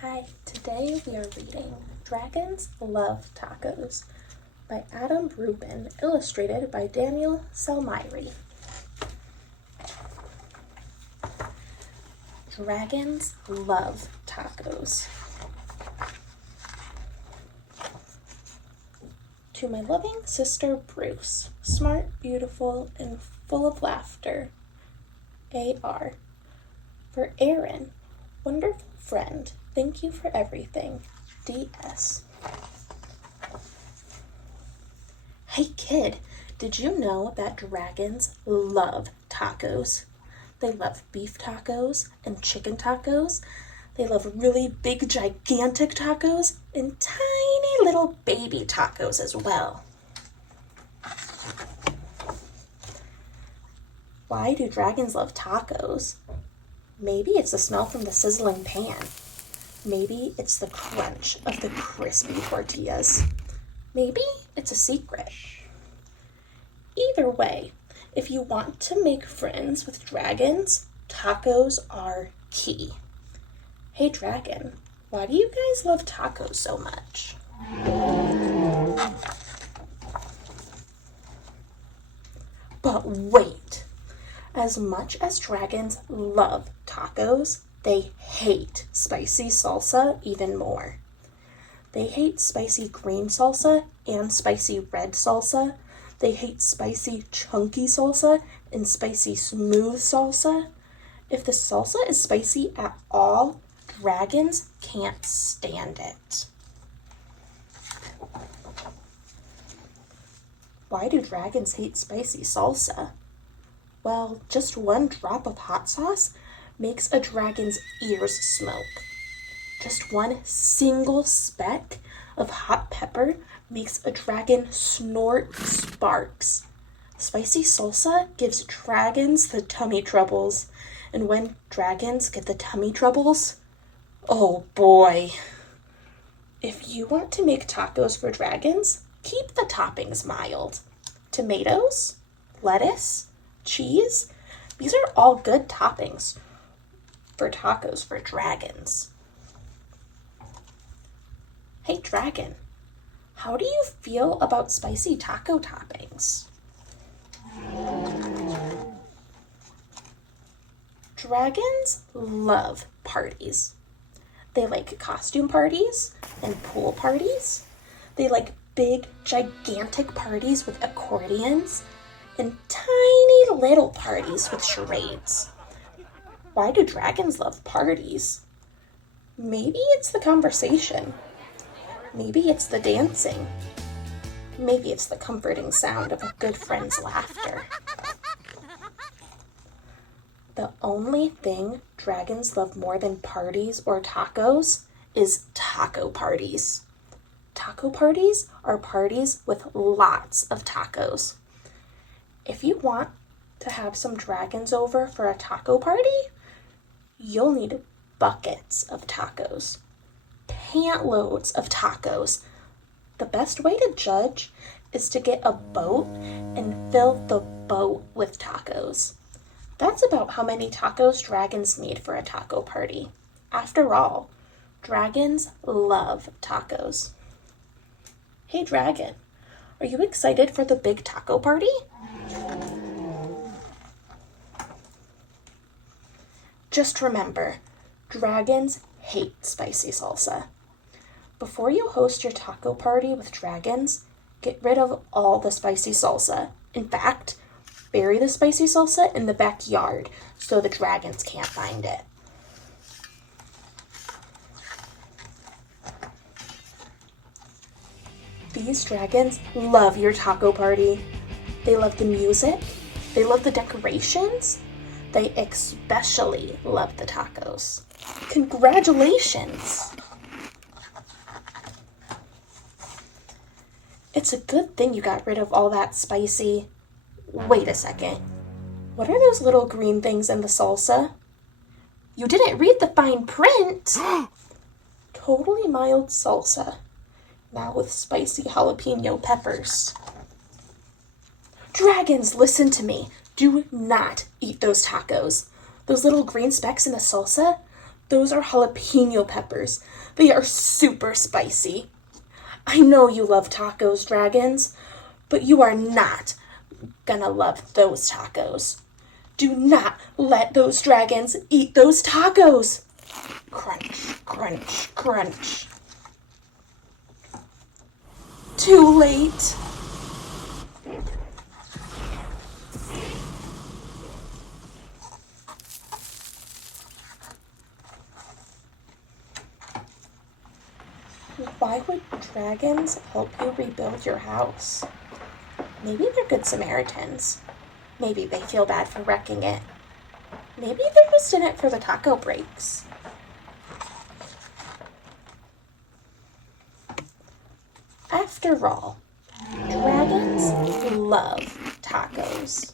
Hi, today we are reading Dragons Love Tacos by Rubin, illustrated by Daniel Samieri. Dragons love tacos. To my loving sister Bruce, smart, beautiful, and full of laughter, A.R. For Aaron, wonderful friend, thank you for everything, D.S. Hey kid, did you know that dragons love tacos? They love beef tacos and chicken tacos. They love really big, gigantic tacos and tiny little baby tacos as well. Why do dragons love tacos? Maybe it's the smell from the sizzling pan. Maybe it's the crunch of the crispy tortillas. Maybe it's a secret. Either way, if you want to make friends with dragons, tacos are key. Hey dragon, why do you guys love tacos so much? But wait, as much as dragons love tacos, they hate spicy salsa even more. They hate spicy green salsa and spicy red salsa. They hate spicy chunky salsa and spicy smooth salsa. If the salsa is spicy at all, dragons can't stand it. Why do dragons hate spicy salsa? Well, just one drop of hot sauce makes a dragon's ears smoke. Just one single speck of hot pepper makes a dragon snort sparks. Spicy salsa gives dragons the tummy troubles, and when dragons get the tummy troubles, oh boy. If you want to make tacos for dragons, keep the toppings mild. Tomatoes, lettuce, cheese, these are all good toppings for tacos for dragons. Hey dragon, how do you feel about spicy taco toppings? Dragons love parties. They like costume parties and pool parties. They like big, gigantic parties with accordions and tiny little parties with charades. Why do dragons love parties? Maybe it's the conversation. Maybe it's the dancing. Maybe it's the comforting sound of a good friend's laughter. The only thing dragons love more than parties or tacos is taco parties. Taco parties are parties with lots of tacos. If you want to have some dragons over for a taco party, you'll need buckets of tacos, pant loads of tacos. The best way to judge is to get a boat and fill the boat with tacos. That's about how many tacos dragons need for a taco party. After all, dragons love tacos. Hey dragon, are you excited for the big taco party? Just remember, dragons hate spicy salsa. Before you host your taco party with dragons, get rid of all the spicy salsa. In fact, bury the spicy salsa in the backyard so the dragons can't find it. These dragons love your taco party. They love the music. They love the decorations. They especially love the tacos. Congratulations! It's a good thing you got rid of all that spicy. Wait a second. What are those little green things in the salsa? You didn't read the fine print! Totally mild salsa, now with spicy jalapeno peppers. Dragons, listen to me. Do not eat those tacos. Those little green specks in the salsa, Those are jalapeno peppers. They are super spicy. I know you love tacos, dragons, but you are not gonna love those tacos. Do not let those dragons eat those tacos. Crunch, crunch, crunch. Too late. Why would dragons help you rebuild your house? Maybe they're good Samaritans. Maybe they feel bad for wrecking it. Maybe they're just in it for the taco breaks. After all, dragons love tacos.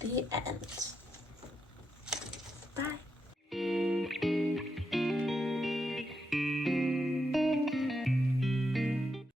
The end.